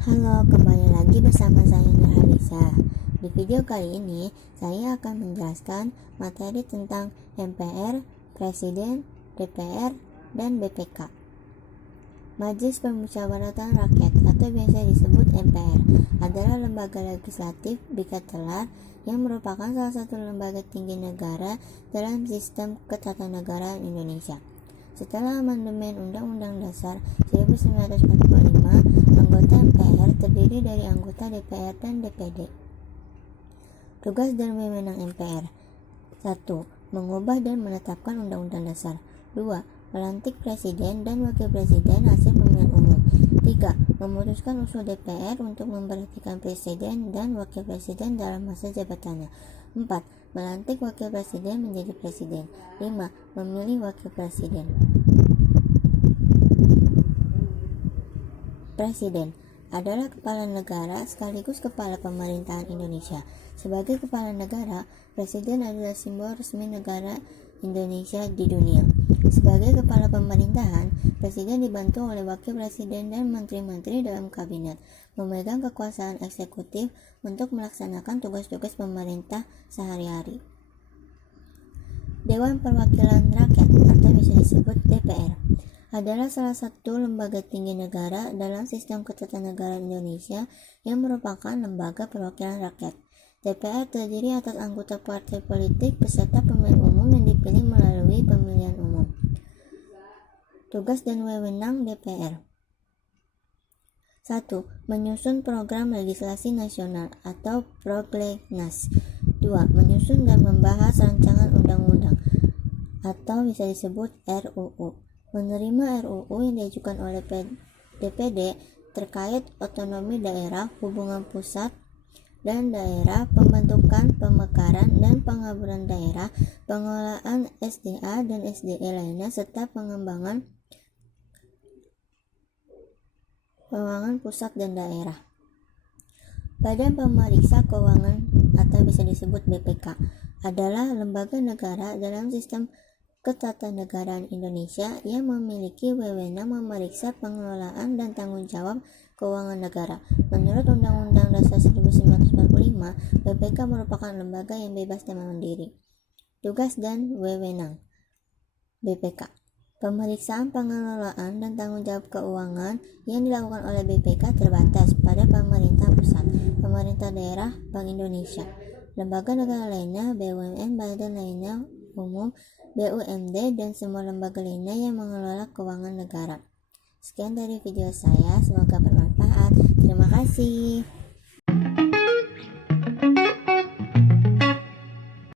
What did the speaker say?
Halo, kembali lagi bersama saya Nurhalisa. Di video kali ini, saya akan menjelaskan materi tentang MPR, Presiden, DPR, dan BPK. Majelis Permusyawaratan Rakyat atau biasa disebut MPR adalah lembaga legislatif bikatelar yang merupakan salah satu lembaga tinggi negara dalam sistem ketatanegaraan Indonesia. Setelah amandemen Undang-Undang Dasar 1945, anggota MPR terdiri dari anggota DPR dan DPD. Tugas dan wewenang MPR: 1. Mengubah dan menetapkan Undang-Undang Dasar. 2. Melantik Presiden dan Wakil Presiden hasil pemilihan umum. 3. Memutuskan usul DPR untuk memberhentikan Presiden dan Wakil Presiden dalam masa jabatannya. 4. Melantik Wakil Presiden menjadi Presiden. 5. Memilih Wakil Presiden. Presiden adalah kepala negara sekaligus kepala pemerintahan Indonesia. Sebagai kepala negara, Presiden adalah simbol resmi negara Indonesia di dunia. Sebagai kepala pemerintahan, Presiden dibantu oleh Wakil Presiden dan Menteri-Menteri dalam Kabinet, memegang kekuasaan eksekutif untuk melaksanakan tugas-tugas pemerintah sehari-hari. Dewan Perwakilan Rakyat atau bisa disebut DPR adalah salah satu lembaga tinggi negara dalam sistem ketatanegaraan Indonesia yang merupakan lembaga perwakilan rakyat. DPR terdiri atas anggota partai politik peserta pemilihan umum yang dipilih melalui pemilihan umum. Tugas dan wewenang DPR: 1. Menyusun program legislasi nasional atau Proglegnas. 2. Menyusun dan membahas rancangan undang-undang atau bisa disebut RUU. Menerima RUU yang diajukan oleh DPD terkait otonomi daerah, hubungan pusat dan daerah, pembentukan, pemekaran, dan pengaburan daerah, pengelolaan SDA dan SDE lainnya, serta pengembangan keuangan pusat dan daerah. Badan Pemeriksa Keuangan atau bisa disebut BPK adalah lembaga negara dalam sistem ketatanegaraan Indonesia yang memiliki wewenang memeriksa pengelolaan dan tanggung jawab keuangan negara. Menurut Undang-Undang Dasar 1945, BPK merupakan lembaga yang bebas dan mandiri. Tugas dan wewenang BPK: pemeriksaan pengelolaan dan tanggung jawab keuangan yang dilakukan oleh BPK terbatas pada pemerintah pusat, pemerintah daerah, Bank Indonesia, lembaga negara lainnya, BUMN, badan lainnya umum, BUMD, dan semua lembaga lainnya yang mengelola keuangan negara. Sekian dari video saya, semoga bermanfaat. Terima kasih.